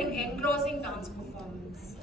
an engrossing dance performance.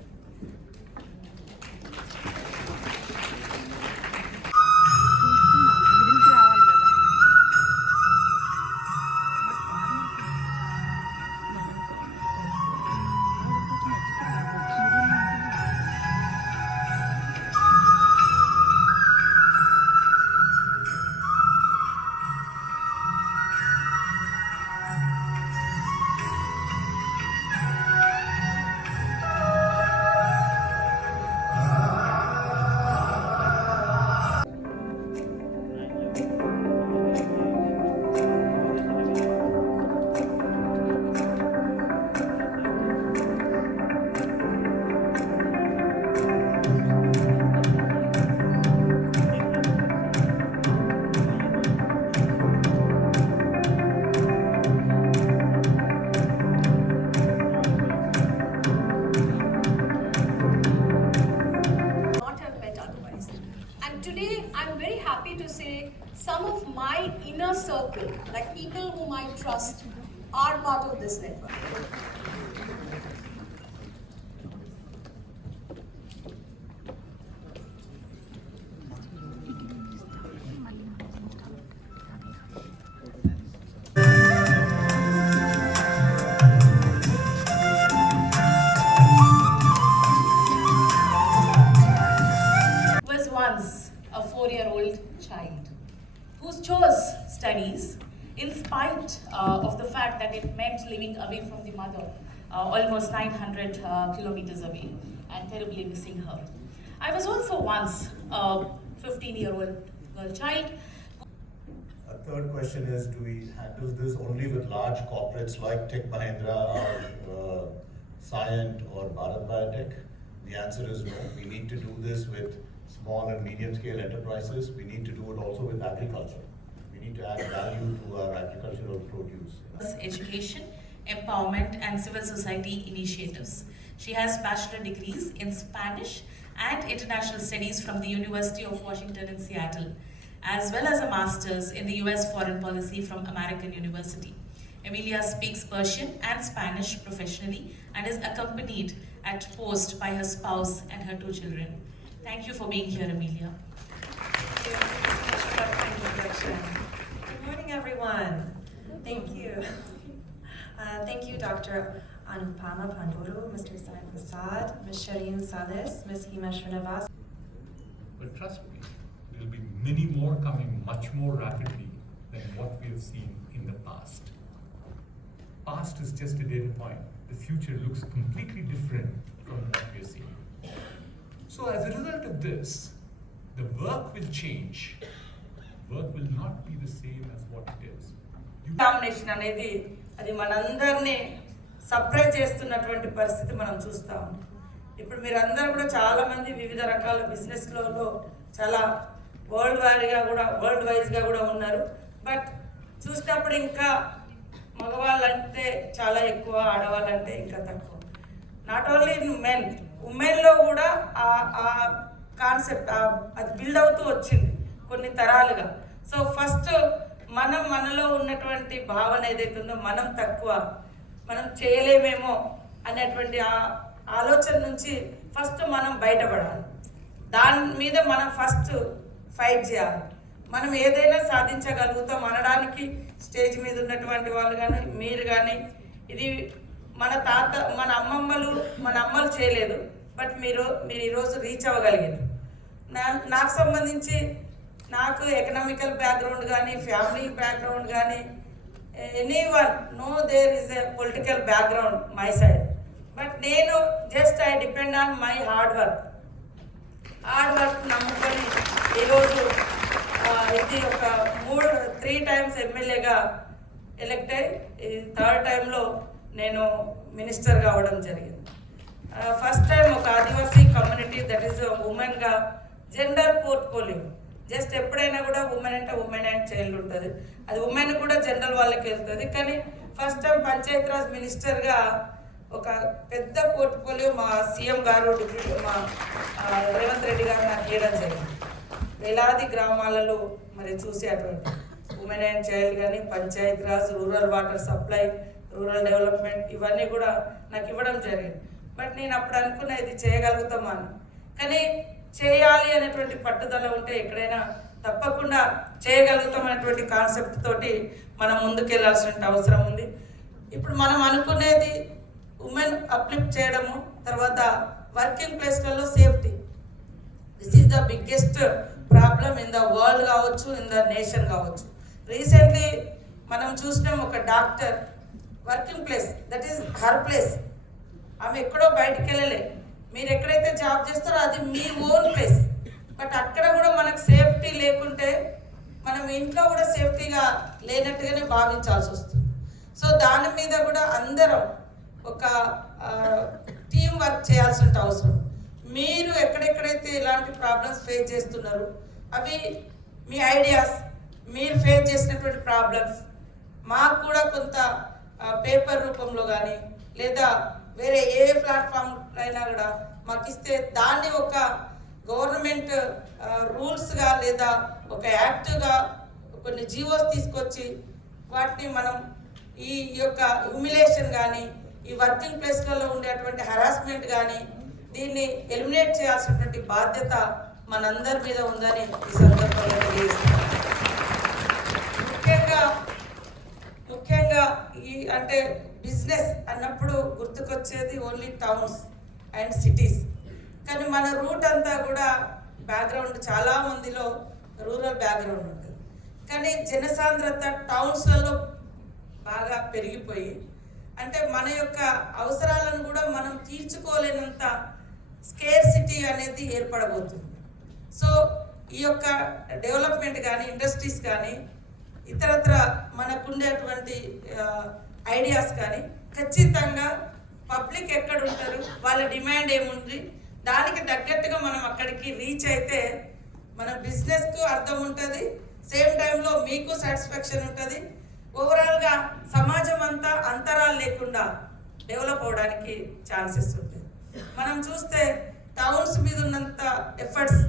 And today I'm very happy to say some of my inner circle, like people whom I trust, are part of this network. Once a 4-year-old child who chose studies in spite of the fact that it meant living away from the mother, almost 900 kilometers away, and terribly missing her. I was also once a 15-year-old girl child. A third question is, do we handle this only with large corporates like Tech Mahindra or Cyient or Bharat Biotech? The answer is no. We need to do this with small and medium scale enterprises. We need to do it also with agriculture. We need to add value to our agricultural produce. Education, empowerment and civil society initiatives. She has bachelor degrees in Spanish and International Studies from the University of Washington in Seattle, as well as a master's in the US Foreign Policy from American University. Emilia speaks Persian and Spanish professionally and is accompanied at post by her spouse and her 2 children. Thank you for being here, Emilia. Thank you so much for that introduction. Good morning, everyone. Thank you. Thank you, Dr. Anupama Panduru, Mr. Sai Prasad, Ms. Shireen Salis, Ms. Hima Srinivas. But trust me, there will be many more coming much more rapidly than what we have seen in the past. Past is just a data point. The future looks completely different from what we are seeing. So as a result of this, the work will change. Work will not be the same as what it is. Domination అనేది అది మనందరినీ surprise చేస్తున్నటువంటి పరిస్థితి మనం చూస్తాం. ఇప్పుడు మీరందరూ కూడా చాలామంది వివిధ రకాల బిజినెస్లలో చాలా వరల్డ్ వైజ్గా కూడా ఉన్నారు. బట్ చూసినప్పుడు ఇంకా మగవాళ్ళంటే చాలా ఎక్కువ, ఆడవాళ్ళంటే ఇంకా తక్కువ. నాట్ ఓన్లీ మెన్, ఉమెన్లో కూడా ఆ కాన్సెప్ట్ అది బిల్డ్ అవుతూ వచ్చింది కొన్ని తరాలుగా. సో ఫస్ట్ మనలో ఉన్నటువంటి భావన ఏదైతే ఉందో మనం తక్కువ, మనం చేయలేమేమో అనేటువంటి ఆ ఆలోచన నుంచి ఫస్ట్ మనం బయటపడాలి. దాని మీద మనం ఫస్ట్ ఫైట్ చేయాలి. మనం ఏదైనా సాధించగలుగుతాం అనడానికి స్టేజ్ మీద ఉన్నటువంటి వాళ్ళు కానీ మీరు కానీ, ఇది మన అమ్మలు చేయలేదు, బట్ మీరు ఈరోజు రీచ్ అవ్వగలిగారు. నాకు సంబంధించి నాకు ఎకనామికల్ బ్యాక్గ్రౌండ్ కానీ, ఫ్యామిలీ బ్యాక్గ్రౌండ్ కానీ, anyone no there is a political background my side. But నేను just I depend on my hard work నమ్ముకొని ఈరోజు ఇది ఒక 3 times ఎమ్మెల్యేగా ఎలెక్ట్ అయ్యి, ఈ 3rd టైంలో నేను మినిస్టర్గా అవ్వడం జరిగింది. ఫస్ట్ టైం ఒక ఆదివాసీ కమ్యూనిటీ, దట్ ఈస్ ఉమెన్గా జెండర్ పోర్ట్ఫోలియో. జస్ట్ ఎప్పుడైనా కూడా ఉమెన్ అంటే ఉమెన్ అండ్ చైల్డ్ ఉంటుంది, అది ఉమెన్ కూడా జనరల్ వాళ్ళకి వెళ్తుంది. కానీ ఫస్ట్ టైం పంచాయతీరాజ్ మినిస్టర్గా ఒక పెద్ద పోర్ట్ఫోలియో మా సీఎం గారు, మా రేవంత్ రెడ్డి గారు నాకు ఇవ్వడం జరిగింది. వేలాది గ్రామాలలో మరి చూసే అటువంటి ఉమెన్ అండ్ చైల్డ్ కానీ, Panchayati Raj, rural water supply, rural development ఇవన్నీ కూడా నాకు ఇవ్వడం జరిగింది. బట్ నేను అప్పుడు అనుకున్న ఇది చేయగలుగుతామా అని. కానీ చేయాలి అనేటువంటి పట్టుదల ఉంటే ఎక్కడైనా తప్పకుండా చేయగలుగుతాం అనేటువంటి కాన్సెప్ట్ తోటి మనం ముందుకెళ్లాల్సిన అవసరం ఉంది. ఇప్పుడు మనం అనుకునేది ఉమెన్ అప్లిఫ్ట్ చేయడము, తర్వాత వర్కింగ్ ప్లేస్లలో safety. This is the biggest problem in the world కావచ్చు, ఇన్ ద నేషన్ కావచ్చు. రీసెంట్లీ మనం చూసినాం ఒక doctor working place, that is her place. ఆమె ఎక్కడో బయటికి వెళ్ళలే. మీరు ఎక్కడైతే జాబ్ చేస్తారో అది మీ ఓన్ ప్లేస్. బట్ అక్కడ కూడా మనకు సేఫ్టీ లేకుంటే మనం ఇంట్లో కూడా సేఫ్టీగా లేనట్టుగానే భావించాల్సి వస్తుంది. సో దాని మీద కూడా అందరం ఒక టీం వర్క్ చేయాల్సిన అవసరం. మీరు ఎక్కడెక్కడైతే ఇలాంటి ప్రాబ్లమ్స్ ఫేస్ చేస్తున్నారు, అవి మీ ఐడియాస్, మీరు ఫేస్ చేసినటువంటి ప్రాబ్లమ్స్ మాకు కూడా కొంత పేపర్ రూపంలో కానీ లేదా వేరే ఏ ప్లాట్ఫామ్ అయినా కూడా మాకు ఇస్తే దాన్ని ఒక గవర్నమెంట్ రూల్స్గా లేదా ఒక యాక్ట్గా కొన్ని జీవోస్ తీసుకొచ్చి వాటిని మనం ఈ యొక్క హ్యూమిలేషన్ కానీ ఈ వర్కింగ్ ప్లేస్లలో ఉండేటువంటి హరాస్మెంట్ కానీ దీన్ని ఎలిమినేట్ చేయాల్సినటువంటి బాధ్యత మనందరి మీద ఉందని ఈ సందర్భంగా తెలియజేస్తున్నాను. ముఖ్యంగా ఈ అంటే బిజినెస్ అన్నప్పుడు గుర్తుకొచ్చేది ఓన్లీ టౌన్స్ అండ్ సిటీస్. కానీ మన రూట్ అంతా కూడా బ్యాక్గ్రౌండ్ చాలా మందిలో రూరల్ బ్యాక్గ్రౌండ్ ఉంటుంది. కానీ జనసాంద్రత టౌన్స్లలో బాగా పెరిగిపోయి అంటే మన యొక్క అవసరాలను కూడా మనం తీర్చుకోలేనంత స్కేర్సిటీ అనేది ఏర్పడబోతుంది. సో ఈ యొక్క డెవలప్మెంట్ కానీ ఇండస్ట్రీస్ కానీ ఇతరత్ర మనకుండేటువంటి ఐడియాస్ కానీ ఖచ్చితంగా పబ్లిక్ ఎక్కడ ఉంటారు, వాళ్ళ డిమాండ్ ఏముంది, దానికి తగ్గట్టుగా మనం అక్కడికి రీచ్ అయితే మన బిజినెస్కు అర్థం ఉంటుంది, సేమ్ టైంలో మీకు సాటిస్ఫాక్షన్ ఉంటుంది. ఓవరాల్గా సమాజం అంతా అంతరాలు లేకుండా డెవలప్ అవడానికి ఛాన్సెస్ ఉంటాయి. మనం చూస్తే టౌన్స్ మీద ఉన్నంత ఎఫర్ట్స్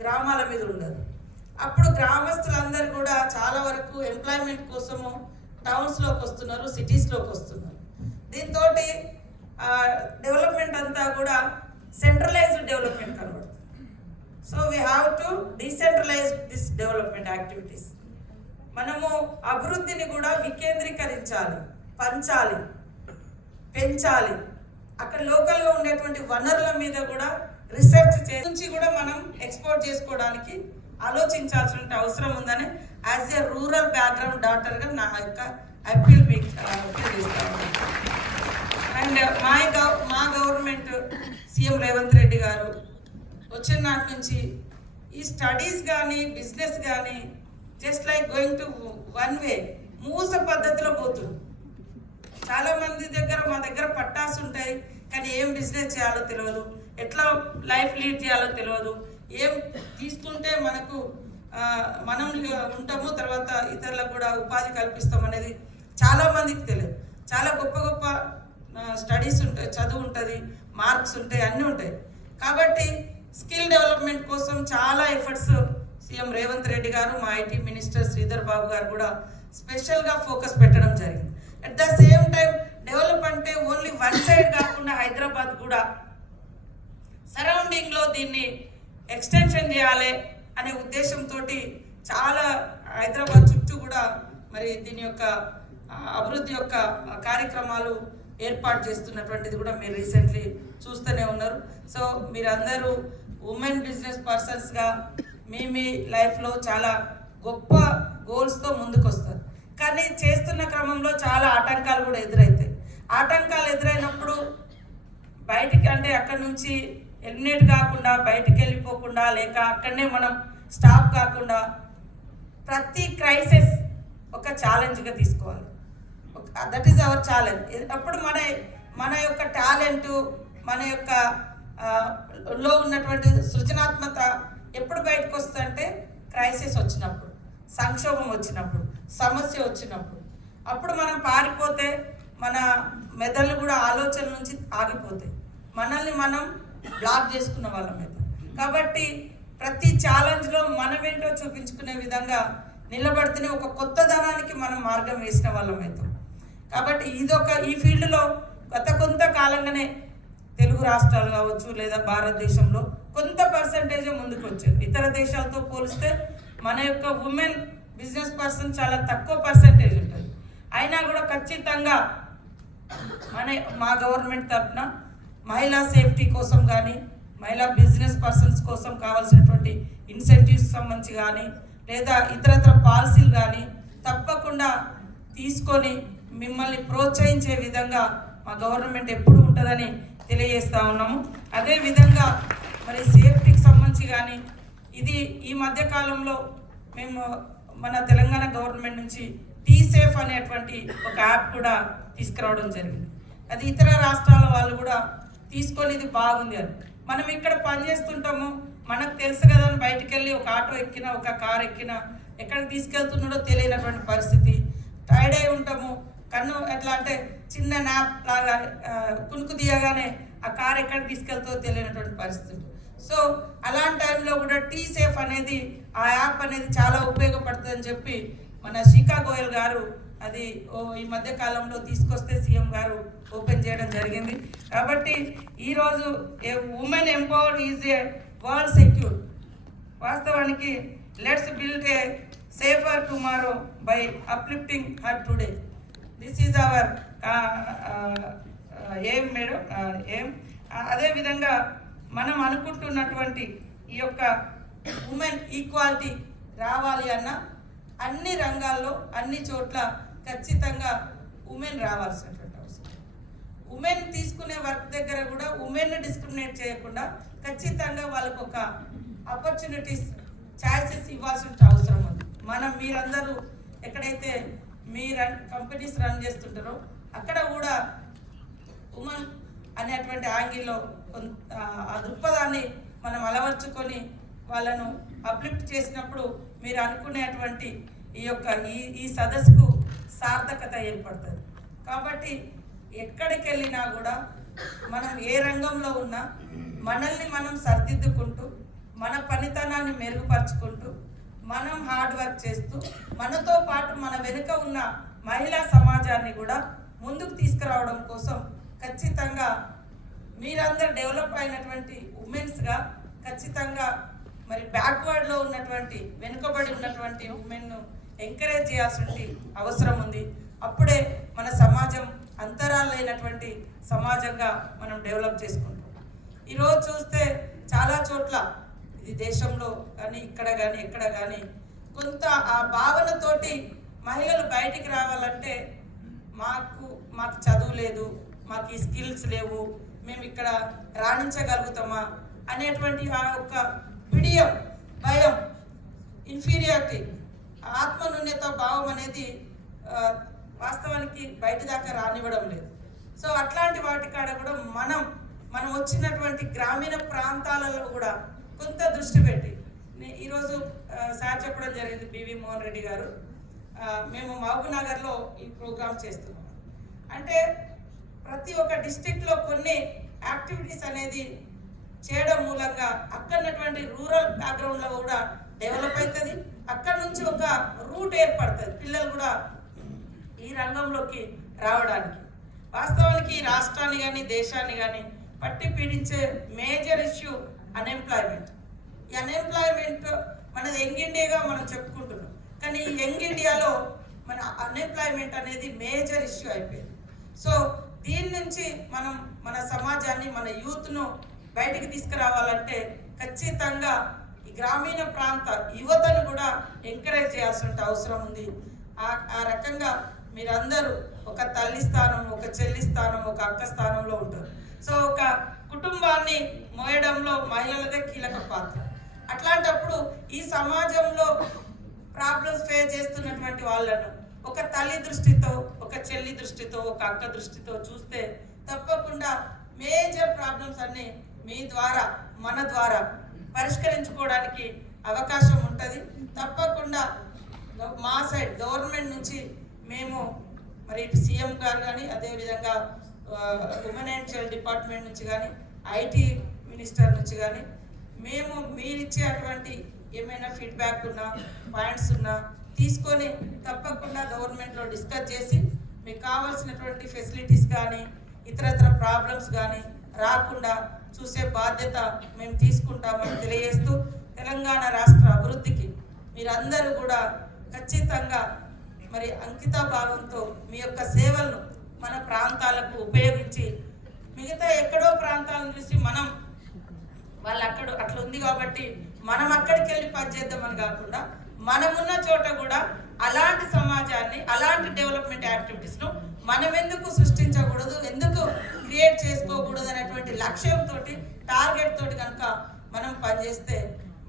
గ్రామాల మీద ఉండదు. అప్పుడు గ్రామస్తులందరూ కూడా చాలా వరకు ఎంప్లాయ్మెంట్ కోసము టౌన్స్లోకి వస్తున్నారు, సిటీస్లోకి వస్తున్నారు. దీంతో డెవలప్మెంట్ అంతా కూడా సెంట్రలైజ్డ్ డెవలప్మెంట్ కనబడుతుంది. So we have to decentralise this development activities. మనము అభివృద్ధిని కూడా వికేంద్రీకరించాలి, పంచాలి, పెంచాలి. అక్కడ లోకల్గా ఉండేటువంటి వనరుల మీద కూడా రీసెర్చ్ చేసి కూడా మనం ఎక్స్పోర్ట్ చేసుకోవడానికి ఆలోచించాల్సిన అవసరం ఉందని యాజ్ ఏ రూరల్ బ్యాక్గ్రౌండ్ డాక్టర్గా నా యొక్క అప్పీల్ మీకు చేస్తాను. అండ్ మా గవర్నమెంట్ సీఎం రేవంత్ రెడ్డి గారు వచ్చిన నాటి నుంచి ఈ స్టడీస్ కానీ బిజినెస్ కానీ just like going to one way మూస పద్ధతిలో పోతుంది. చాలామంది మా దగ్గర పట్టాస్ ఉంటాయి, కానీ ఏం బిజినెస్ చేయాలో తెలియదు, ఎట్లా లైఫ్ లీడ్ చేయాలో తెలియదు, ఏం తీసుకుంటే మనకు మనం ఉంటాము తర్వాత ఇతరులకు కూడా ఉపాధి కల్పిస్తాం అనేది చాలామందికి తెలియదు. చాలా గొప్ప గొప్ప స్టడీస్ ఉంటాయి, చదువు ఉంటుంది, మార్క్స్ ఉంటాయి, అన్నీ ఉంటాయి. కాబట్టి స్కిల్ డెవలప్మెంట్ కోసం చాలా ఎఫర్ట్స్ సీఎం రేవంత్ రెడ్డి గారు, మా ఐటీ మినిస్టర్ శ్రీధర్ బాబు గారు కూడా స్పెషల్గా ఫోకస్ పెట్టడం జరిగింది. At the same time develop అంటే ఓన్లీ వన్ సైడ్ కాకుండా హైదరాబాద్ కూడా సరౌండింగ్లో దీన్ని ఎక్స్టెన్షన్ చేయాలి అనే ఉద్దేశంతో చాలా హైదరాబాద్ చుట్టూ కూడా మరి దీని యొక్క అభివృద్ధి యొక్క కార్యక్రమాలు ఏర్పాటు చేస్తున్నటువంటిది కూడా మీరు రీసెంట్లీ చూస్తూనే ఉన్నారు. సో మీరందరూ ఉమెన్ బిజినెస్ పర్సన్స్గా మీ లైఫ్లో చాలా గొప్ప గోల్స్తో ముందుకు వస్తారు. కానీ చేస్తున్న క్రమంలో చాలా ఆటంకాలు కూడా ఎదురవుతాయి. ఆటంకాలు ఎదురైనప్పుడు బయటికి అంటే అక్కడ నుంచి ఎలిమినేట్ కాకుండా, బయటికి వెళ్ళిపోకుండా, లేక అక్కడనే మనం స్టాప్ కాకుండా ప్రతి క్రైసిస్ ఒక ఛాలెంజ్గా తీసుకోవాలి. That is our challenge. అప్పుడు మన యొక్క టాలెంటు, మన యొక్క లో ఉన్నటువంటి సృజనాత్మక ఎప్పుడు బయటకు వస్తుందంటే క్రైసిస్ వచ్చినప్పుడు, సంక్షోభం వచ్చినప్పుడు, సమస్య వచ్చినప్పుడు. అప్పుడు మనం పారిపోతే మన మెదళ్ళు కూడా ఆలోచన నుంచి ఆగిపోతాయి, మనల్ని మనం బ్లాక్ చేసుకున్న వాళ్ళం అయితే. కాబట్టి ప్రతి ఛాలెంజ్లో మనమేంటో చూపించుకునే విధంగా నిలబడితేనే ఒక కొత్త ధనానికి మనం మార్గం వేసిన వాళ్ళం అవుతాం. కాబట్టి ఈ ఫీల్డ్లో గత కొంతకాలంగానే తెలుగు రాష్ట్రాలు కావచ్చు లేదా భారతదేశంలో కొంత పర్సంటేజ్ ముందుకు వచ్చారు. ఇతర దేశాలతో పోలిస్తే మన యొక్క ఉమెన్ బిజినెస్ పర్సన్ చాలా తక్కువ పర్సంటేజ్ ఉంటుంది. అయినా కూడా ఖచ్చితంగా మా గవర్నమెంట్ తరఫున మహిళా సేఫ్టీ కోసం కానీ మహిళా బిజినెస్ పర్సన్స్ కోసం కావాల్సినటువంటి ఇన్సెంటివ్స్ సంబంధించి కానీ లేదా ఇతరత్ర పాలసీలు కానీ తప్పకుండా తీసుకొని మిమ్మల్ని ప్రోత్సహించే విధంగా మా గవర్నమెంట్ ఎప్పుడు ఉంటుందని తెలియజేస్తూ ఉన్నాము. అదేవిధంగా మరి సేఫ్టీకి సంబంధించి కానీ ఇది ఈ మధ్యకాలంలో మేము మన తెలంగాణ గవర్నమెంట్ నుంచి టీసేఫ్ అనేటువంటి ఒక యాప్ కూడా తీసుకురావడం జరిగింది. అది ఇతర రాష్ట్రాల వాళ్ళు కూడా తీసుకొని ఇది బాగుంది అని. మనం ఇక్కడ పనిచేస్తుంటాము, మనకు తెలుసు కదా అని బయటికి వెళ్ళి ఒక ఆటో ఎక్కినా ఒక కార్ ఎక్కినా ఎక్కడికి తీసుకెళ్తున్నాడో తెలియనటువంటి పరిస్థితి. టైర్డ్ అయి ఉంటాము, కన్ను ఎట్లా అంటే చిన్న నాప్ లాగా కునుకు తీయగానే ఆ కార్ ఎక్కడికి తీసుకెళ్తుందో తెలియనటువంటి పరిస్థితి. సో అలాంటి టైంలో కూడా టీసేఫ్ అనేది ఆ యాప్ అనేది చాలా ఉపయోగపడుతుందని చెప్పి మన శిఖా గోయల్ గారు అది ఈ మధ్య కాలంలో తీసుకొస్తే సీఎం గారు ఓపెన్ చేయడం జరిగింది. కాబట్టి ఈరోజు a women empowered is a world secure. వాస్తవానికి let's build a safer tomorrow by uplifting her today. This is our ఏం మేడం ఏం. అదేవిధంగా మనం అనుకుంటున్నటువంటి ఈ యొక్క ఉమెన్ ఈక్వాలిటీ రావాలి అన్న అన్ని రంగాల్లో అన్ని చోట్ల ఖచ్చితంగా ఉమెన్ రావాల్సినటువంటి అవసరం. ఉమెన్ తీసుకునే వర్క్ దగ్గర కూడా ఉమెన్ డిస్క్రిమినేట్ చేయకుండా ఖచ్చితంగా వాళ్ళకు ఒక ఆపర్చునిటీస్ ఛాయిసెస్ ఇవ్వాల్సిన అవసరం ఉంది. మీరందరూ ఎక్కడైతే మీ కంపెనీస్ రన్ చేస్తుంటారో అక్కడ కూడా ఉమెన్ అనేటువంటి యాంగిల్లో ఆ దృక్పథాన్ని మనం అలవర్చుకొని వాళ్ళను అప్లిఫ్ట్ చేసినప్పుడు మీరు అనుకునేటువంటి ఈ సదస్సుకు సార్థకత ఏర్పడుతుంది. కాబట్టి ఎక్కడికి వెళ్ళినా కూడా మనం ఏ రంగంలో ఉన్నా మనల్ని మనం సరిదిద్దుకుంటూ మన పనితనాన్ని మెరుగుపరుచుకుంటూ మనం హార్డ్ వర్క్ చేస్తూ మనతో పాటు మన వెనుక ఉన్న మహిళా సమాజాన్ని కూడా ముందుకు తీసుకురావడం కోసం ఖచ్చితంగా మీరందరూ డెవలప్ అయినటువంటి ఉమెన్స్గా ఖచ్చితంగా మరి బ్యాక్వర్డ్లో ఉన్నటువంటి వెనుకబడి ఉన్నటువంటి ఉమెన్ను ఎంకరేజ్ చేయాల్సిన అవసరం ఉంది. అప్పుడే మన సమాజం అంతరాలైనటువంటి సమాజంగా మనం డెవలప్ చేసుకుంటాం. ఈరోజు చూస్తే చాలా చోట్ల ఇది దేశంలో కానీ ఇక్కడ కానీ ఎక్కడ కానీ కొంత ఆ భావనతోటి మహిళలు బయటికి రావాలంటే మాకు చదువు లేదు, మాకు ఈ స్కిల్స్ లేవు, మేము ఇక్కడ రాణించగలుగుతామా అనేటువంటి ఆ యొక్క బిడియం, భయం, ఇన్ఫీరియారిటీ, ఆత్మన్యూన్యత భావం అనేది వాస్తవానికి బయట దాకా రానివ్వడం లేదు. సో అట్లాంటి వాటి కాడ కూడా మనం వచ్చినటువంటి గ్రామీణ ప్రాంతాలలో కూడా కొంత దృష్టి పెట్టి ఈరోజు సార్ చెప్పడం జరిగింది, బివి మోహన్ రెడ్డి గారు, మేము మహబూబ్నగర్లో ఈ ప్రోగ్రామ్ చేస్తున్నాం. అంటే ప్రతి ఒక్క డిస్ట్రిక్ట్లో కొన్ని యాక్టివిటీస్ అనేది చేయడం మూలంగా అక్కడటువంటి రూరల్ బ్యాక్గ్రౌండ్లో కూడా డెవలప్ అవుతుంది. అక్కడ నుంచి ఒక రూట్ ఏర్పడుతుంది పిల్లలు కూడా ఈ రంగంలోకి రావడానికి. వాస్తవానికి ఈ రాష్ట్రాన్ని కానీ దేశాన్ని కానీ పట్టి పీడించే మేజర్ ఇష్యూ అన్ఎంప్లాయ్మెంట్. ఈ అన్ఎంప్లాయ్మెంట్ మనది యంగ్ ఇండియాగా మనం చెప్పుకుంటున్నాం, కానీ ఈ యంగ్ ఇండియాలో మన అన్ఎంప్లాయ్మెంట్ అనేది మేజర్ ఇష్యూ అయిపోయింది. సో దీని నుంచి మనం మన సమాజాన్ని, మన యూత్ను బయటికి తీసుకురావాలంటే ఖచ్చితంగా ఈ గ్రామీణ ప్రాంత యువతను కూడా ఎంకరేజ్ చేయాల్సిన అవసరం ఉంది. ఆ రకంగా మీరందరూ ఒక తల్లి స్థానం, ఒక చెల్లి స్థానం, ఒక అక్క స్థానంలో ఉంటారు. సో ఒక కుటుంబాన్ని మోయడంలో మహిళలదే కీలక పాత్ర. అట్లాంటప్పుడు ఈ సమాజంలో ప్రాబ్లమ్స్ ఫేస్ చేస్తున్నటువంటి వాళ్ళను ఒక తల్లి దృష్టితో, ఒక చెల్లి దృష్టితో, ఒక అక్క దృష్టితో చూస్తే తప్పకుండా మేజర్ ప్రాబ్లమ్స్ అన్నీ మీ ద్వారా, మన ద్వారా పరిష్కరించుకోవడానికి అవకాశం ఉంటుంది. తప్పకుండా మా సైడ్ గవర్నమెంట్ నుంచి మేము మరి ఇటు సీఎం గారు కానీ, అదేవిధంగా ఉమెన్ అండ్ చైల్డ్ డిపార్ట్మెంట్ నుంచి కానీ, ఐటీ మినిస్టర్ నుంచి కానీ మేము మీరిచ్చే అటువంటి ఏమైనా ఫీడ్బ్యాక్ ఉన్నా, పాయింట్స్ ఉన్నా తీసుకొని తప్పకుండా గవర్నమెంట్లో డిస్కస్ చేసి మీకు కావాల్సినటువంటి ఫెసిలిటీస్ కానీ ఇతరత్ర ప్రాబ్లమ్స్ కానీ రాకుండా చూసే బాధ్యత మేము తీసుకుంటామని తెలియజేస్తూ తెలంగాణ రాష్ట్ర అభివృద్ధికి మీరందరూ కూడా ఖచ్చితంగా మరి అంకితాభావంతో మీ యొక్క సేవలను మన ప్రాంతాలకు ఉపయోగించి మిగతా ఎక్కడో ప్రాంతాలను చూసి మనం వాళ్ళు అట్లా ఉంది కాబట్టి మనం అక్కడికి వెళ్ళి పనిచేద్దామని కాకుండా మనమున్న చోట కూడా అలాంటి సమాజాన్ని అలాంటి డెవలప్మెంట్ యాక్టివిటీస్ను మనం ఎందుకు సృష్టించకూడదు, ఎందుకు క్రియేట్ చేసుకోకూడదు అనేటువంటి లక్ష్యంతో టార్గెట్ తోటి కనుక మనం పనిచేస్తే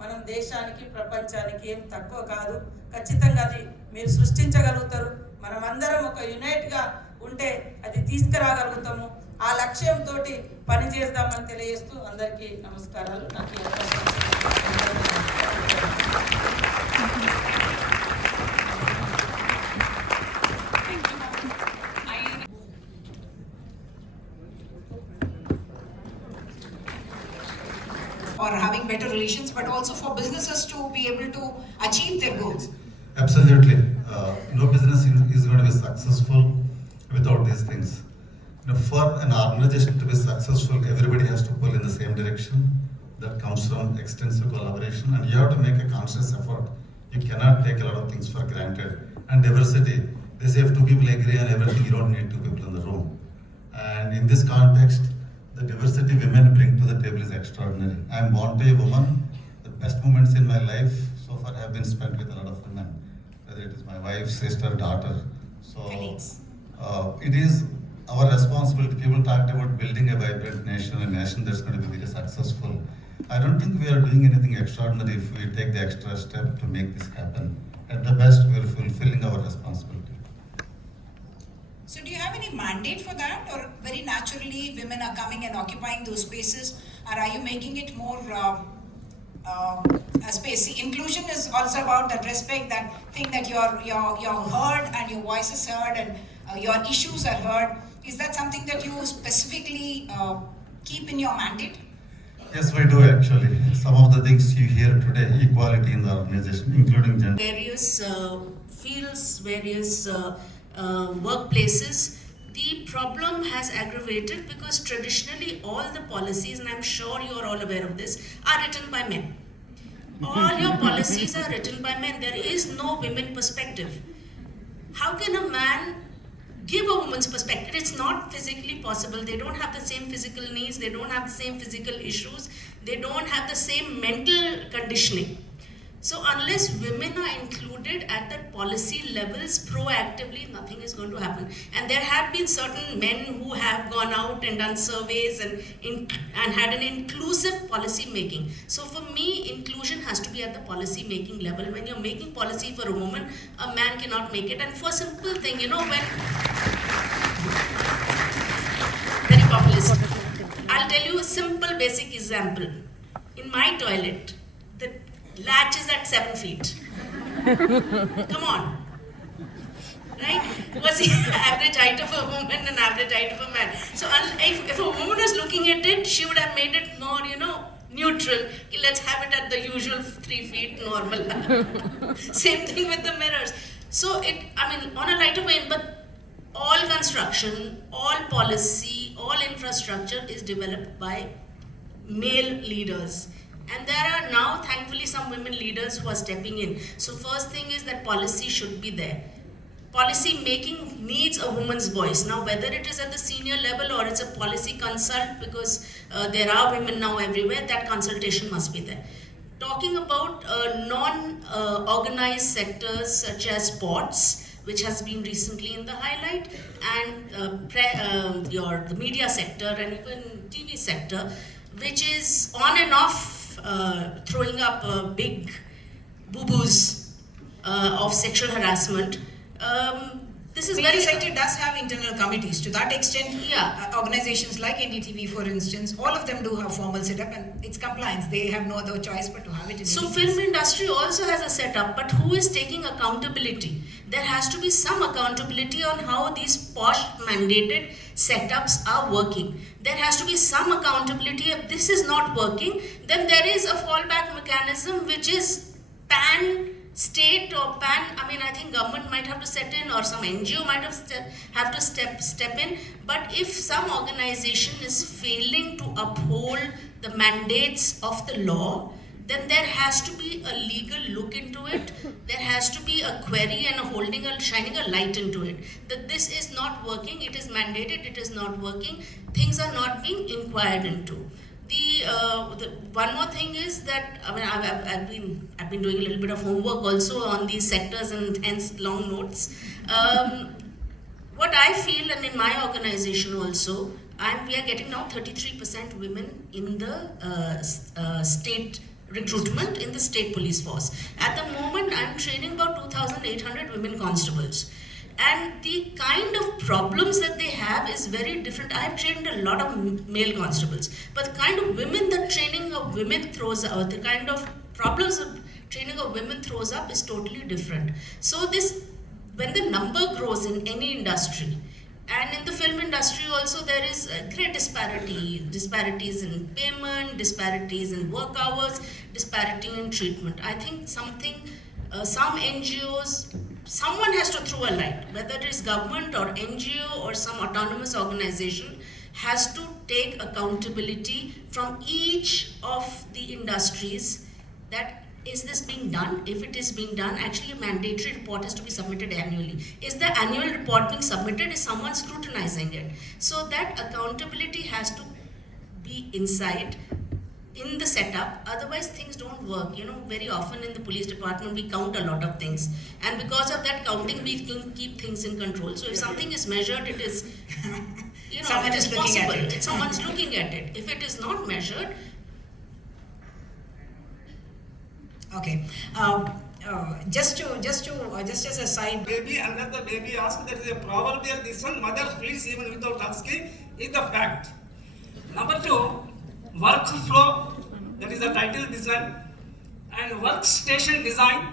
మనం దేశానికి ప్రపంచానికి ఏం తక్కువ కాదు. ఖచ్చితంగా అది మీరు సృష్టించగలుగుతారు. మనమందరం ఒక యునైట్గా ఉంటే అది తీసుకురాగలుగుతాము. ఆ లక్ష్యంతో పనిచేద్దామని తెలియజేస్తూ అందరికీ నమస్కారాలు. నాకు ఈ అవకాశం or having better relations, but also for businesses to be able to achieve their goals. Absolutely. No business is going to be successful without these things. For an organization to be successful, everybody has to pull in the same direction. That comes from extensive collaboration, and you have to make a conscious effort. You cannot take a lot of things for granted. And diversity, they say if two people agree on everything, you don't need two people in the room. And in this context, the diversity women bring to the table is extraordinary. I am born to a woman. The best moments in my life so far have been spent with a lot of women, whether it is my wife, sister, daughter. So it is our responsibility. People talked about building a vibrant nation, a nation that's going to be very successful. I don't think we are doing anything extraordinary if we take the extra step to make this happen. At the best, we are fulfilling our responsibility. So do you have any mandate for that, or very naturally women are coming and occupying those spaces, or are you making it more a space? See, inclusion is also about that respect, that thing that you're heard and your voice is heard and your issues are heard. Is that something that you specifically keep in your mandate? Yes, we do actually. Some of the things you hear today, equality in the organization, including gender. Various fields, various workplaces, the problem has aggravated because traditionally all the policies, and I'm sure you're all aware of this, are written by men. All your policies are written by men. There is no women perspective. How can a man give a woman's perspective? It's not physically possible. They don't have the same physical needs. They don't have the same physical issues. They don't have the same mental conditioning. So unless women are included at the policy levels proactively, nothing is going to happen. And there have been certain men who have gone out and done surveys and had an inclusive policy making. So for me, inclusion has to be at the policy making level. When you're making policy for a woman, a man cannot make it. And for a simple thing, when very populist. I'll tell you a simple basic example. In my toilet, the latch is at 7 feet. Come on. Right? What's the average height of a woman and average height of a man? So if a woman was looking at it, she would have made it more, neutral. Let's have it at the usual 3 feet normal. Same thing with the mirrors. So on a lighter vein, but all construction, all policy, all infrastructure is developed by male leaders. And there are now, thankfully, some women leaders who are stepping in. So first thing is that policy should be there. Policy making needs a woman's voice. Now, whether it is at the senior level or it's a policy consult, because there are women now everywhere, that consultation must be there. Talking about non-organized sectors such as sports, which has been recently in the highlight, and the media sector and even TV sector, which is on and off throwing up big boo-boos of sexual harassment. This is Media sector does have internal committees. To that extent, Yeah. Organizations like NDTV, for instance, all of them do have formal setup, and it's compliance. They have no other choice but to have it in So NDTV. film industry also has a setup, but who is taking accountability? There has to be some accountability on how these posh mandated setups are working. There has to be some accountability. If this is not working, then there is a fallback mechanism which is pan state or pan, I mean, I think government might have to set in, or some NGO might have to step in. But if some organization is failing to uphold the mandates of the law, then there has to be a legal look into it. There has to be a query and shining a light into it. That this is not working, it is mandated, it is not working, things are not being inquired into. The one more thing is that, I mean, I've been doing a little bit of homework also on these sectors and hence long notes. What I feel, and in my organization also, we are getting now 33% women in the state recruitment in the state police force. At the moment, I'm training about 2,800 women constables. And the kind of problems that they have is very different. I have trained a lot of male constables, but the kind of women that training of women throws out, the kind of problems of training of women throws up is totally different. So this, when the number grows in any industry, and in the film industry also, there is a great disparities in payment, disparities in work hours, disparity in treatment. I think some NGOs, someone has to throw a light, whether it is government or NGO or some autonomous organization, has to take accountability from each of the industries that is this being done? If it is being done, actually a mandatory report has to be submitted annually. Is the annual report being submitted? Is someone scrutinizing it? So that accountability has to be inside in the setup, otherwise things don't work. You know, very often in the police department we count a lot of things, and because of that counting we can keep things in control. So if something is measured, it is, you know, Someone it is is looking at possible. it. Someone's looking at it. If it is not measured, Okay. Just as a side. Baby, another baby asked, there is a proverbial this one, mother feeds even without asking, is the fact. Number 2, workflow, that is the title design, and workstation design.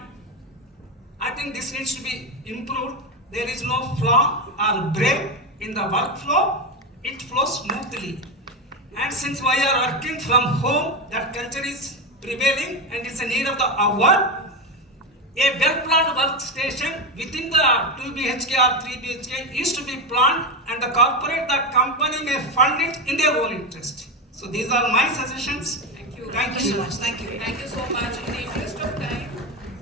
I think this needs to be improved. There is no flaw or break in the workflow, it flows smoothly. And since we are working from home, that culture is prevailing and it's a need of the hour. A well-planned workstation within the 2 BHK or 3 BHK is to be planned, and the company may fund it in their own interest. So these are my suggestions. Thank you so much. Thank you. Thank you so much. In the interest of time,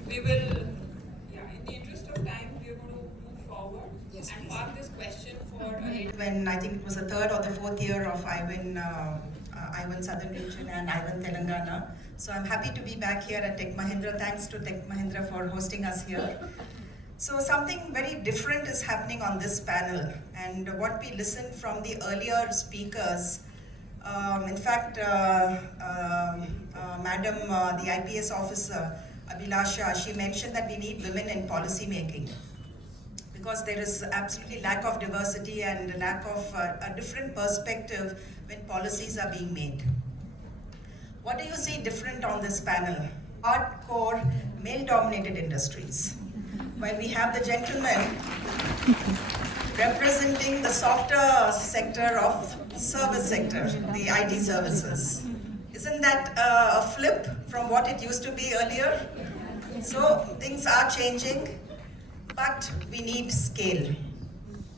we will, in the interest of time, we are going to move forward and park this question for When I think it was the 3rd or the 4th year of I-1 Southern Region and I-1 Telangana. So I'm happy to be back here at Tech Mahindra. Thanks to Tech Mahindra for hosting us here. So something very different is happening on this panel, and what we listened from the earlier speakers, in fact, Madam, the IPS officer, Abhilasha, she mentioned that we need women in policy making, because there is absolutely lack of diversity and lack of a different perspective when policies are being made. What do you see different on this panel? Hardcore male-dominated industries. While we have the gentleman representing the softer sector of service sector, the IT services. Isn't that a flip from what it used to be earlier? So things are changing, but we need scale.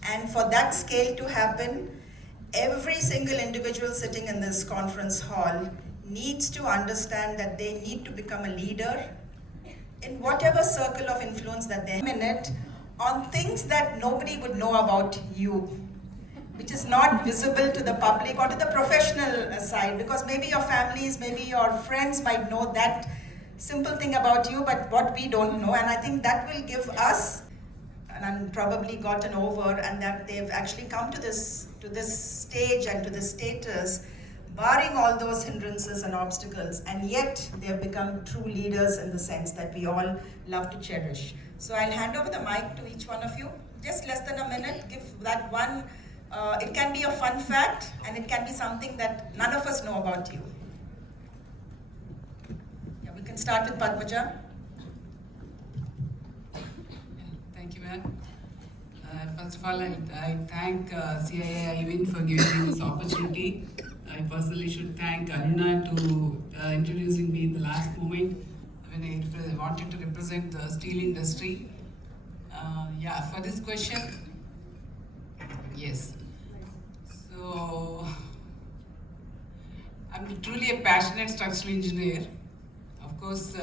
And for that scale to happen, every single individual sitting in this conference hall needs to understand that they need to become a leader in whatever circle of influence that they have in it, on things that nobody would know about you, which is not visible to the public or to the professional side, because maybe your families, maybe your friends might know that simple thing about you, but what we don't know. And I think that will give us, and probably gotten over, and that they've actually come to this stage and to this status, barring all those hindrances and obstacles, and yet they have become true leaders in the sense that we all love to cherish. So I'll hand over the mic to each one of you. Just less than a minute, give that one, it can be a fun fact, and it can be something that none of us know about you. Yeah, we can start with Padmaja. Thank you, ma'am. First of all, I thank CIA IVIN for giving me this opportunity. I personally should thank Aruna to introducing me in the last moment. when I wanted to represent the steel industry. Yeah, for this question, yes. So, I'm truly a passionate structural engineer. Of course,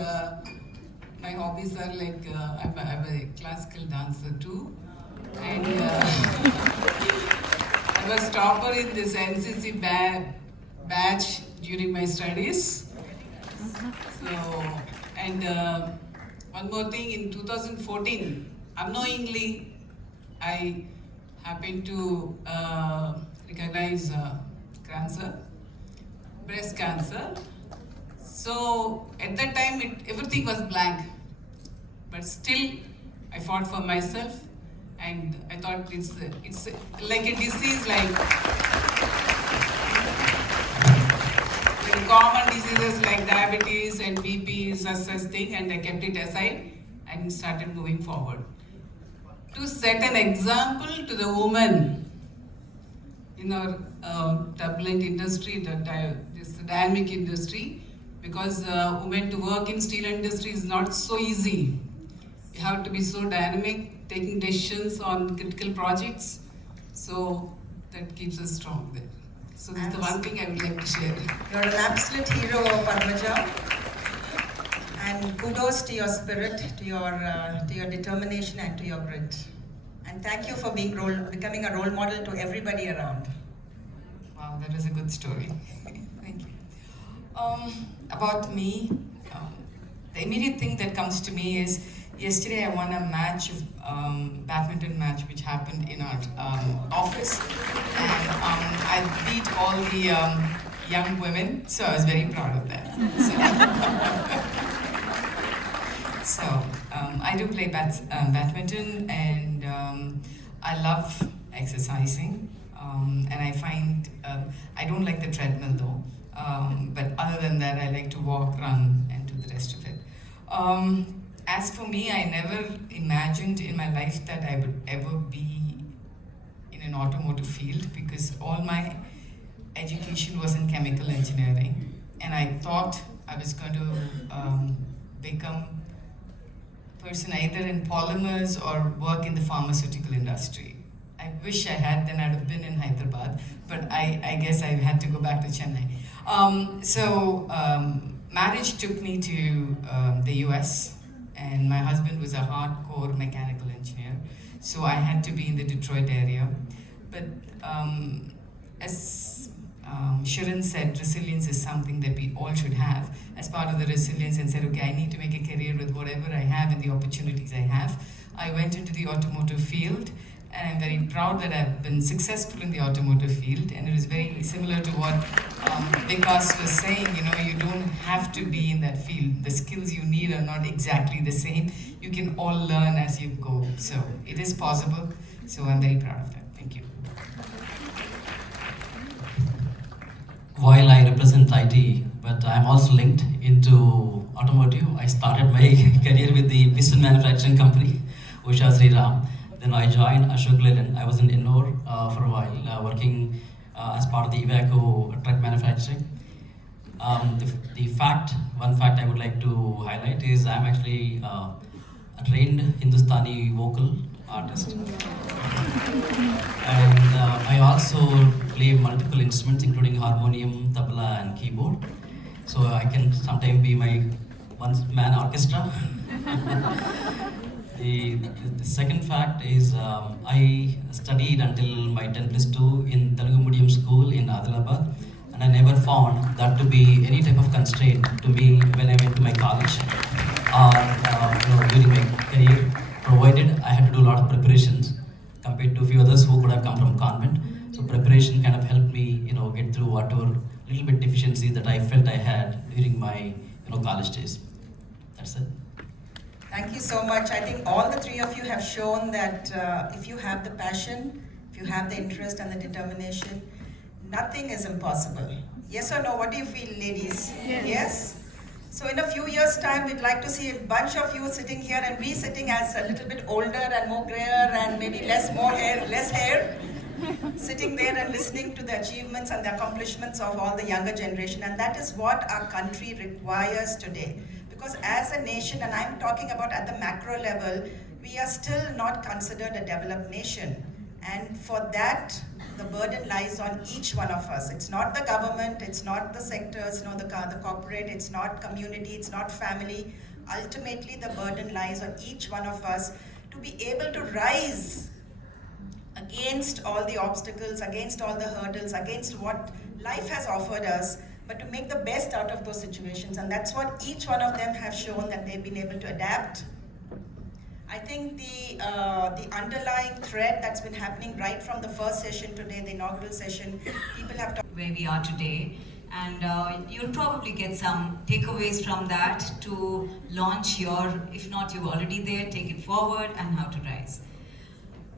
my hobbies are like I'm a classical dancer too, and I was topper in this NCC batch during my studies. So, and one more thing, in 2014, unknowingly, I happened to recognize cancer, breast cancer. So at that time, everything was blank, but still, I fought for myself, and I thought it's like a disease, like common diseases like diabetes and BP is such thing, and I kept it aside and started moving forward to set an example to the women in our turbulent industry, this dynamic industry, because women to work in steel industry is not so easy. You have to be so dynamic, taking decisions on critical projects, so that keeps us strong there. So this is the one thing I would like to share. You're an absolute hero, Padmaja. And kudos to your spirit, to your determination, and to your grit. And thank you for becoming a role model to everybody around. Wow, that was a good story. Thank you. About me, the immediate thing that comes to me is yesterday I won a match, badminton match, which happened in our office, and I beat all the young women, so I was very proud of that. So I do play badminton, and I love exercising, and I find I don't like the treadmill though. But other than that, I like to walk, run, and do the rest of it. As for me, I never imagined in my life that I would ever be in an automotive field, because all my education was in chemical engineering, and I thought I was going to become a person either in polymers or work in the pharmaceutical industry. I wish I had, then I'd have been in Hyderabad, but I guess I had to go back to Chennai. Marriage took me to the US, and my husband was a hardcore mechanical engineer, so I had to be in the Detroit area. But as Sharon said, resilience is something that we all should have. As part of the resilience, and said, okay, I need to make a career with whatever I have and the opportunities I have. I went into the automotive field, and I'm very proud that I've been successful in the automotive field. And it is very similar to what Vikas was saying, you don't have to be in that field. The skills you need are not exactly the same. You can all learn as you go. So it is possible. So I'm very proud of that. Thank you. While I represent IT, but I'm also linked into automotive. I started my career with the piston manufacturing company, Usha Sriram. Then I joined Ashok Leyland. I was in Ennore for a while, working as part of the Iveco truck manufacturing. One fact I would like to highlight is I'm actually a trained Hindustani vocal artist. And I also play multiple instruments, including harmonium, tabla, and keyboard. So I can sometimes be my one-man orchestra. The second fact is I studied until my 10+2 in Telugu medium school in Adilabad, and I never found that to be any type of constraint to me when I went to my college or during my career, provided I had to do a lot of preparations compared to a few others who could have come from convent. So preparation kind of helped me get through whatever little bit deficiencies that I felt I had during my college days. That's it. Thank you so much. I think all the three of you have shown that if you have the passion, if you have the interest and the determination, nothing is impossible. Yes or no? What do you feel, ladies? Yes? So in a few years' time, we'd like to see a bunch of you sitting here and we sitting as a little bit older and more grayer and maybe less hair, sitting there and listening to the achievements and the accomplishments of all the younger generation. And that is what our country requires today. Because as a nation, and I'm talking about at the macro level, we are still not considered a developed nation. And for that, the burden lies on each one of us. It's not the government, it's not the sectors, the corporate, it's not community, it's not family. Ultimately, the burden lies on each one of us to be able to rise against all the obstacles, against all the hurdles, against what life has offered us, but to make the best out of those situations. And that's what each one of them have shown, that they've been able to adapt. I think the underlying thread that's been happening right from the first session today, the inaugural session, people have talked where we are today, and you'll probably get some takeaways from that to launch your, if not you're already there, take it forward and how to rise.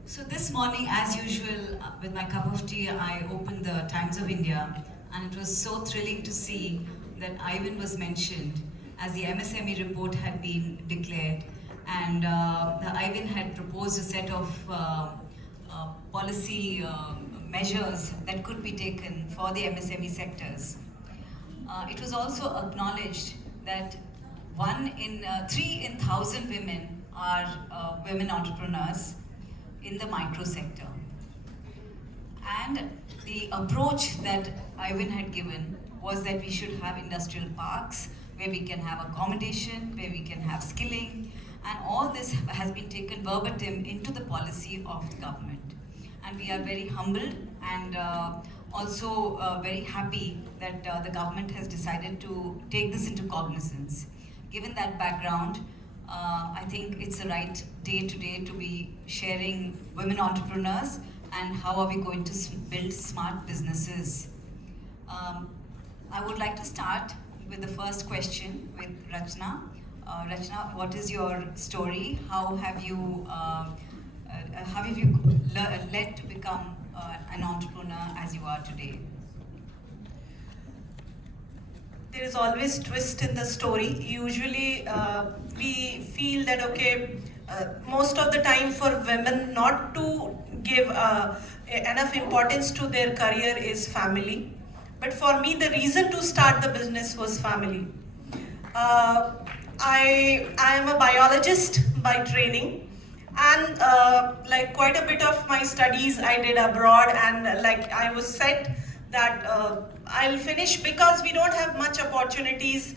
So this morning, as usual, with my cup of tea, I opened the Times of India, and it was so thrilling to see that Ivan was mentioned as the MSME report had been declared, and the Ivan had proposed a set of policy measures that could be taken for the MSME sectors. It was also acknowledged that 3 in 1,000 women are women entrepreneurs in the micro sector. And the approach that Ivan had given was that we should have industrial parks where we can have accommodation, where we can have skilling, and all this has been taken verbatim into the policy of the government. And we are very humbled and also very happy that the government has decided to take this into cognizance. Given that background, I think it's the right day today to be sharing women entrepreneurs and how are we going to build smart businesses. I would like to start with the first question with Rachna. Rachna, what is your story? How have you led to become an entrepreneur as you are today? There is always twist in the story. Usually we feel that most of the time for women not to give enough importance to their career is family. But for me, the reason to start the business was family. I am a biologist by training, and like quite a bit of my studies I did abroad, and like I was set that I'll finish because we don't have much opportunities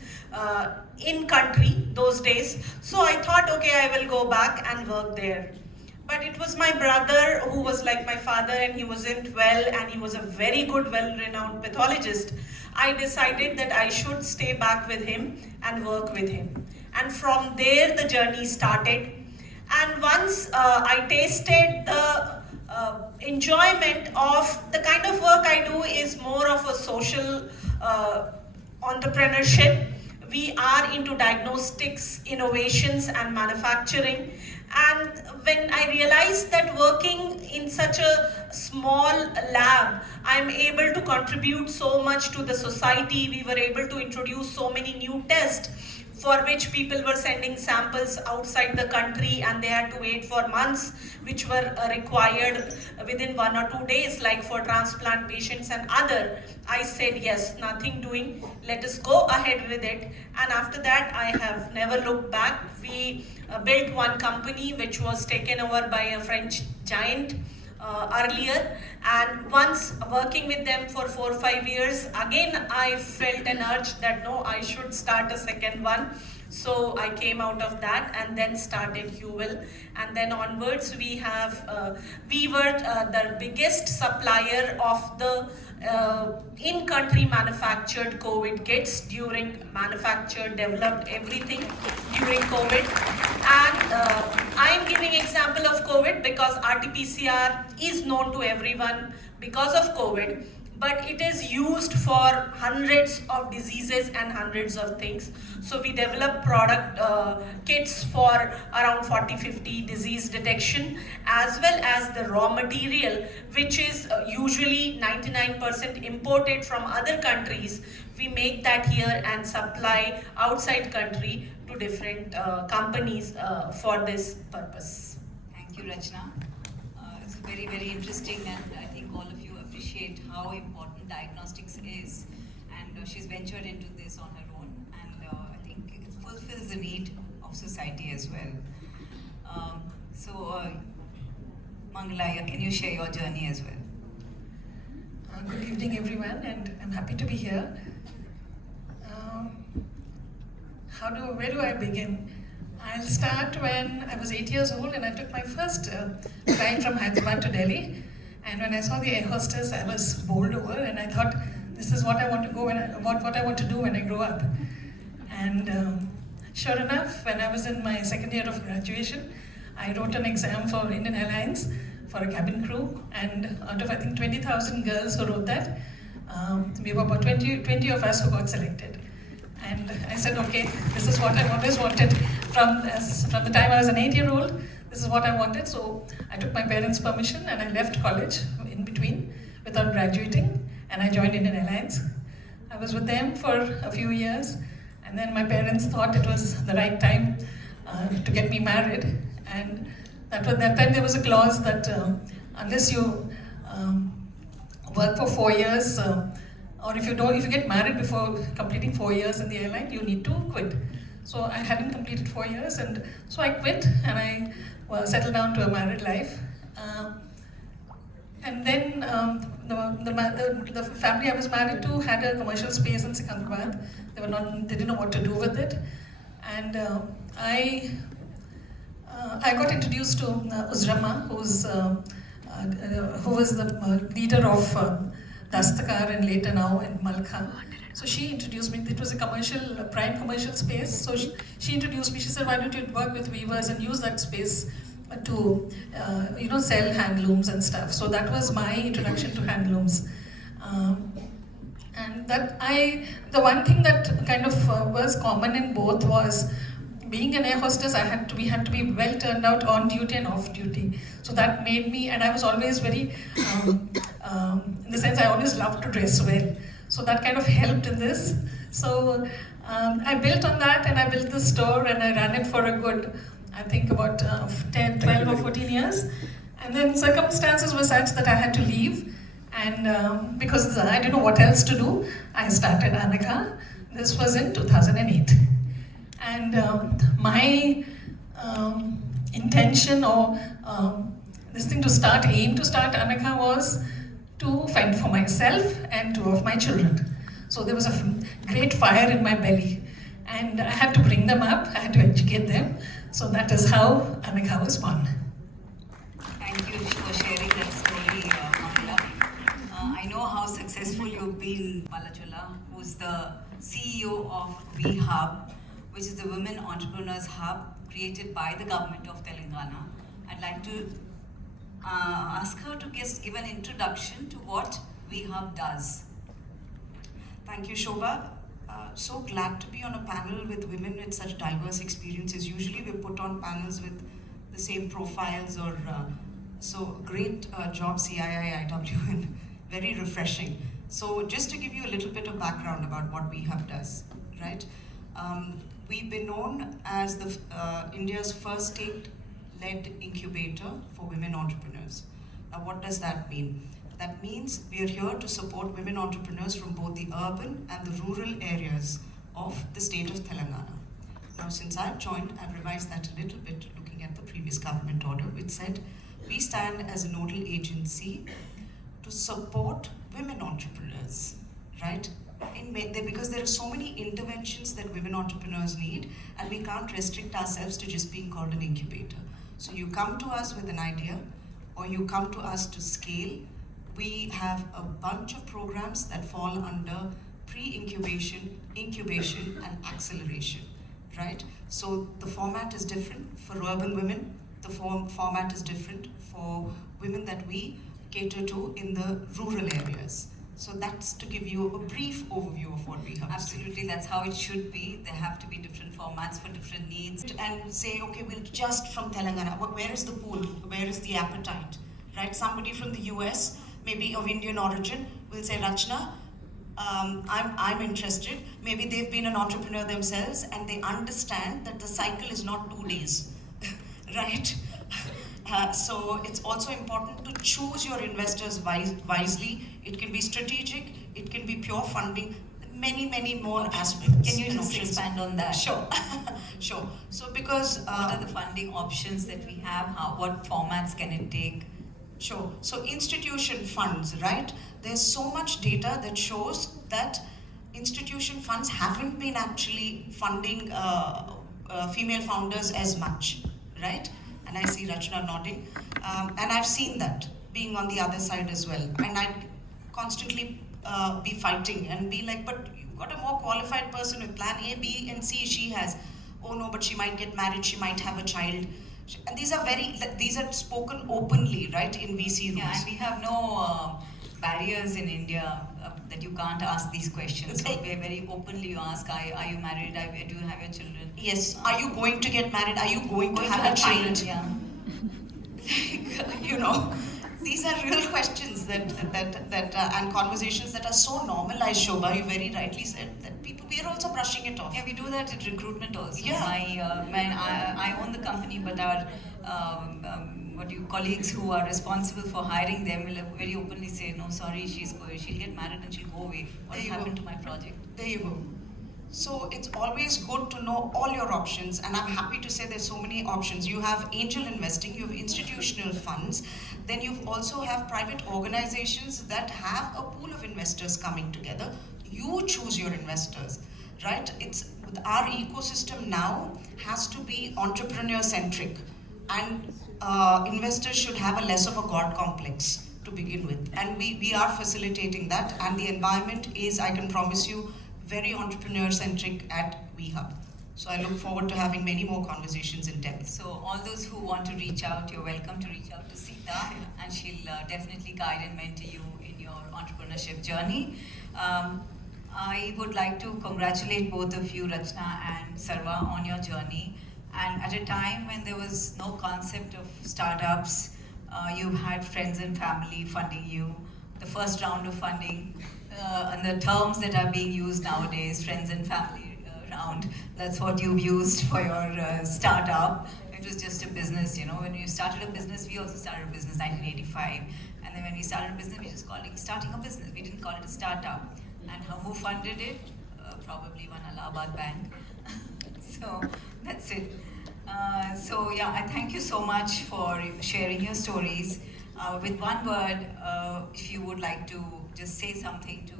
in country those days. So I thought, okay, I will go back and work there. But it was my brother who was like my father, and he wasn't well, and he was a very good, well-renowned pathologist. I decided that I should stay back with him and work with him. And from there, the journey started. And once I tasted the enjoyment of the kind of work I do is more of a social entrepreneurship. We are into diagnostics, innovations, and manufacturing. And when I realized that working in such a small lab, I'm able to contribute so much to the society. We were able to introduce so many new tests for which people were sending samples outside the country, and they had to wait for months, which were required within 1 or 2 days, like for transplant patients and other. I said, yes, nothing doing, let us go ahead with it. And after that, I have never looked back. We built one company which was taken over by a French giant earlier, and once working with them for 4 or 5 years, again I felt an urge that no, I should start a second one. So I came out of that and then started Huel, and then onwards we have we were the biggest supplier of the in-country manufactured COVID kits during manufactured, developed everything during COVID. And I'm giving example of COVID because RT-PCR is known to everyone because of COVID, but it is used for hundreds of diseases and hundreds of things. So we develop product kits for around 40-50 disease detection, as well as the raw material, which is usually 99% imported from other countries. We make that here and supply outside country to different companies for this purpose. Thank you, Rachna. It's very, very interesting, and I think all of you appreciate how important diagnostics is. And she's ventured into this on her own, and I think fulfills the need of society as well. Mangala, can you share your journey as well? Good evening, everyone, and I'm happy to be here. Where do I begin? I'll start when I was 8 years old and I took my first flight from Hyderabad to Delhi. And when I saw the air hostess, I was bowled over, and I thought, this is what I want to what I want to do when I grow up. And sure enough, when I was in my second year of graduation, I wrote an exam for Indian Airlines for a cabin crew, and out of I think 20,000 girls who wrote that, we were about 20 of us who got selected. And I said, okay, this is what I've always wanted from the time I was an 8-year-old. This is what I wanted. So I took my parents' permission and I left college in between without graduating, and I joined Indian Airlines. I was with them for a few years, and then my parents thought it was the right time to get me married. And that time there was a clause that unless you work for 4 years, or if you get married before completing 4 years in the airline, you need to quit. So I hadn't completed 4 years, and so I quit, and I settled down to a married life. And then the family I was married to had a commercial space in Conclave. They didn't know what to do with it, and I got introduced to Uzrama, who was the leader of Dastakar and later now in Malka. So she introduced me. It was a prime commercial space. So she introduced me. She said, why don't you work with weavers and use that space to sell handlooms and stuff. So that was my introduction to handlooms. And the one thing that kind of was common in both was, being an air hostess, we had to be well turned out on duty and off duty. So that made me, and I was always very, in the sense I always loved to dress well. So that kind of helped in this. So I built on that, and I built this store, and I ran it for a good, I think about 10, 12 or 14 years. And then circumstances were such that I had to leave. And because I didn't know what else to do, I started Annika. This was in 2008. And my intention or aim to start Annika was to fend for myself and 2 of my children. So there was a great fire in my belly, and I had to bring them up, I had to educate them. So that is how Annika was born. Thank you for sharing that story, Mangala. I know how successful you've been, Balachula, who's the CEO of We Hub, which is the Women Entrepreneurs Hub created by the government of Telangana. I'd like to ask her to give an introduction to what We Hub does. Thank you, Shobha. So glad to be on a panel with women with such diverse experiences. Usually we put on panels with the same profiles so great job CIIIW and very refreshing. So just to give you a little bit of background about what We Hub does, right? We've been known as India's first state-led incubator for women entrepreneurs. Now what does that mean? That means we are here to support women entrepreneurs from both the urban and the rural areas of the state of Telangana. Now since I've joined, I've revised that a little bit looking at the previous government order, which said we stand as a nodal agency to support women entrepreneurs, right? Because there are so many interventions that women entrepreneurs need, and we can't restrict ourselves to just being called an incubator. So you come to us with an idea, or you come to us to scale. We have a bunch of programs that fall under pre-incubation, incubation, and acceleration, right? So the format is different for urban women. The format is different for women that we cater to in the rural areas. So that's to give you a brief overview of what we have. Absolutely, that's how it should be. There have to be different formats for different needs. And say, okay, we'll just from Telangana. Where is the pool? Where is the appetite? Right? Somebody from the US, maybe of Indian origin, will say, Rachna, I'm interested. Maybe they've been an entrepreneur themselves and they understand that the cycle is not 2 days, right? So it's also important to choose your investors wisely. It can be strategic, it can be pure funding. many more aspects. Can you just expand on that? Sure, sure. So because what are the funding options that we have? What formats can it take? Sure. So institution funds, right? There's so much data that shows that institution funds haven't been actually funding female founders as much, right? And I see Rachna nodding. And I've seen that being on the other side as well. And I'd constantly be fighting and be like, but you've got a more qualified person with plan A, B, and C she has. Oh no, but she might get married, she might have a child. And these are spoken openly, right, in VC rooms. Yeah, and we have no barriers in India that you can't ask these questions. So very openly you ask, are you married? Do you have your children? Yes. Are you going to get married? Are you going to have a child? Yeah. You know, these are real questions that and conversations that are so normalized. Shobha, you very rightly said that we are also brushing it off. Yeah, we do that in recruitment also. Yeah. I own the company, but our colleagues who are responsible for hiring them will very openly say, no, sorry, she'll get married and she'll go away. What happened to my project? There you go. So it's always good to know all your options, and I'm happy to say there's so many options. You have angel investing, you have institutional funds, then you also have private organizations that have a pool of investors coming together. You choose your investors, right? Our ecosystem now has to be entrepreneur centric, and investors should have a less of a God complex to begin with, and we are facilitating that, and the environment is, I can promise you, very entrepreneur-centric at WeHub. So I look forward to having many more conversations in depth. So all those who want to reach out, you're welcome to reach out to Sita, and she'll definitely guide and mentor you in your entrepreneurship journey. I would like to congratulate both of you, Rachna and Sarva, on your journey. And at a time when there was no concept of startups, you had friends and family funding you. The first round of funding, and the terms that are being used nowadays, friends and family round, that's what you've used for your startup. It was just a business, you know. When you started a business, we also started a business 1985. And then when we started a business, we just called it starting a business. We didn't call it a startup. And who funded it? Probably one Allahabad bank. So that's it. So yeah, I thank you so much for sharing your stories. With one word, if you would like to just say something to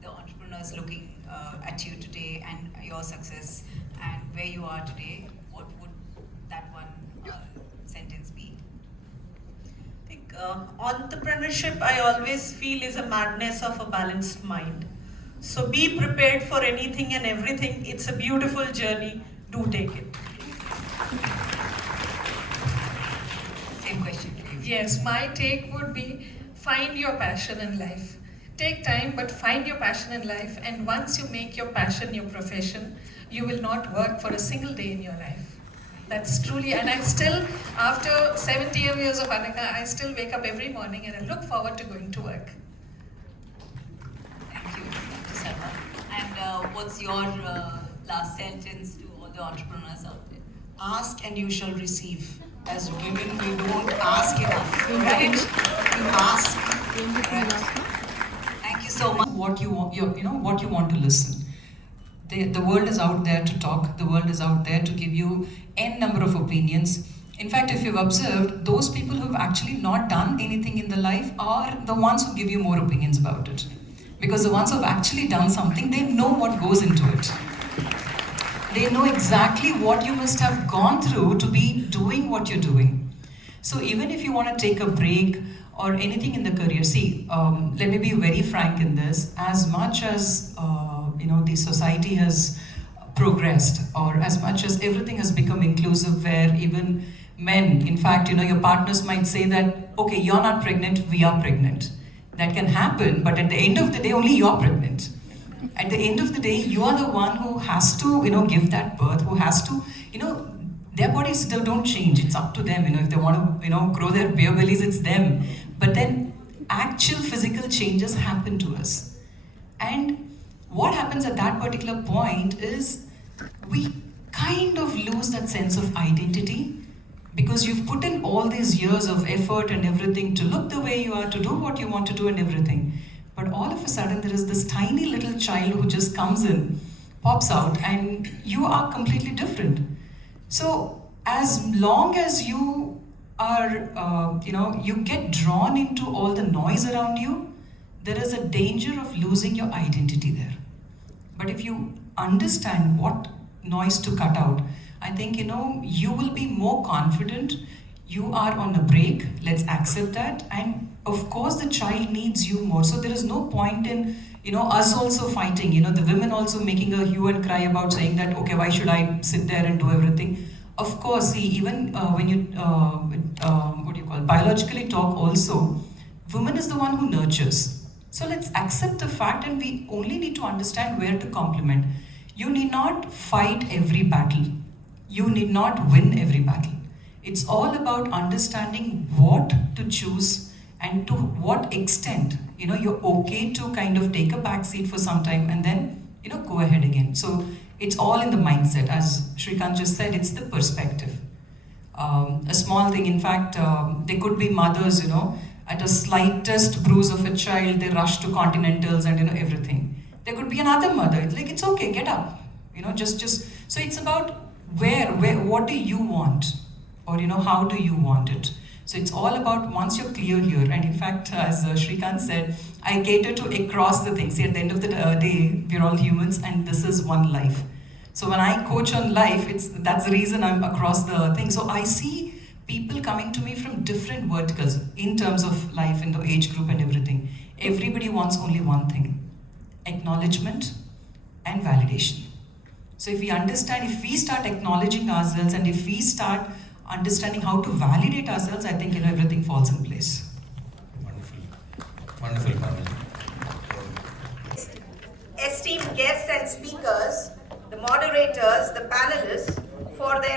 the entrepreneurs looking at you today and your success and where you are today, what would that one sentence be? I think entrepreneurship, I always feel, is a madness of a balanced mind. So be prepared for anything and everything. It's a beautiful journey. Do take it. Same question for you. Yes, my take would be find your passion in life. Take time, but find your passion in life. And once you make your passion your profession, you will not work for a single day in your life. That's truly, and I still, after 70 years of Annika, I still wake up every morning and I look forward to going to work. Thank you, Sarva. And what's your last sentence to all the entrepreneurs out there? Ask and you shall receive. As women, we don't ask enough, right? You ask. Right? Thank you so much. What you want, what you want to listen. The world is out there to talk. The world is out there to give you n number of opinions. In fact, if you've observed, those people who've actually not done anything in the life are the ones who give you more opinions about it. Because the ones who've actually done something, they know what goes into it. They know exactly what you must have gone through to be doing what you're doing. So even if you want to take a break or anything in the career, see, let me be very frank in this. As much as the society has progressed, or as much as everything has become inclusive, where even men, in fact, your partners might say that, okay, you're not pregnant, we are pregnant. That can happen, but at the end of the day, only you're pregnant. At the end of the day, you are the one who has to, give that birth, who has to, their bodies still don't change. It's up to them, if they want to, grow their beer bellies, it's them. But then actual physical changes happen to us. And what happens at that particular point is we kind of lose that sense of identity, because you've put in all these years of effort and everything to look the way you are, to do what you want to do and everything. But all of a sudden, there is this tiny little child who just comes in, pops out, and you are completely different. So as long as you are, you get drawn into all the noise around you, there is a danger of losing your identity there. But if you understand what noise to cut out, I think, you will be more confident. You are on a break, let's accept that. And of course, the child needs you more. So there is no point in, us also fighting, the women also making a hue and cry about saying that, okay, why should I sit there and do everything? Of course, see, even when you, biologically talk also, woman is the one who nurtures. So let's accept the fact, and we only need to understand where to complement. You need not fight every battle. You need not win every battle. It's all about understanding what to choose and to what extent, you're okay to kind of take a back seat for some time and then, go ahead again. So it's all in the mindset. As Shrikant just said, it's the perspective. A small thing, in fact, there could be mothers, at a slightest bruise of a child, they rush to Continentals and, everything. There could be another mother, it's like, it's okay, get up. So it's about where, what do you want? Or, how do you want it? So it's all about once you're clear here, and in fact, as Shrikant said, I cater to across the things. See, at the end of the day, we're all humans, and this is one life. So when I coach on life, that's the reason I'm across the thing. So I see people coming to me from different verticals in terms of life and the age group and everything. Everybody wants only one thing: acknowledgement and validation. So if we understand, if we start acknowledging ourselves, and if we start understanding how to validate ourselves, I think everything falls in place. Wonderful, Pamela. Esteemed guests and speakers, the moderators, the panelists, for their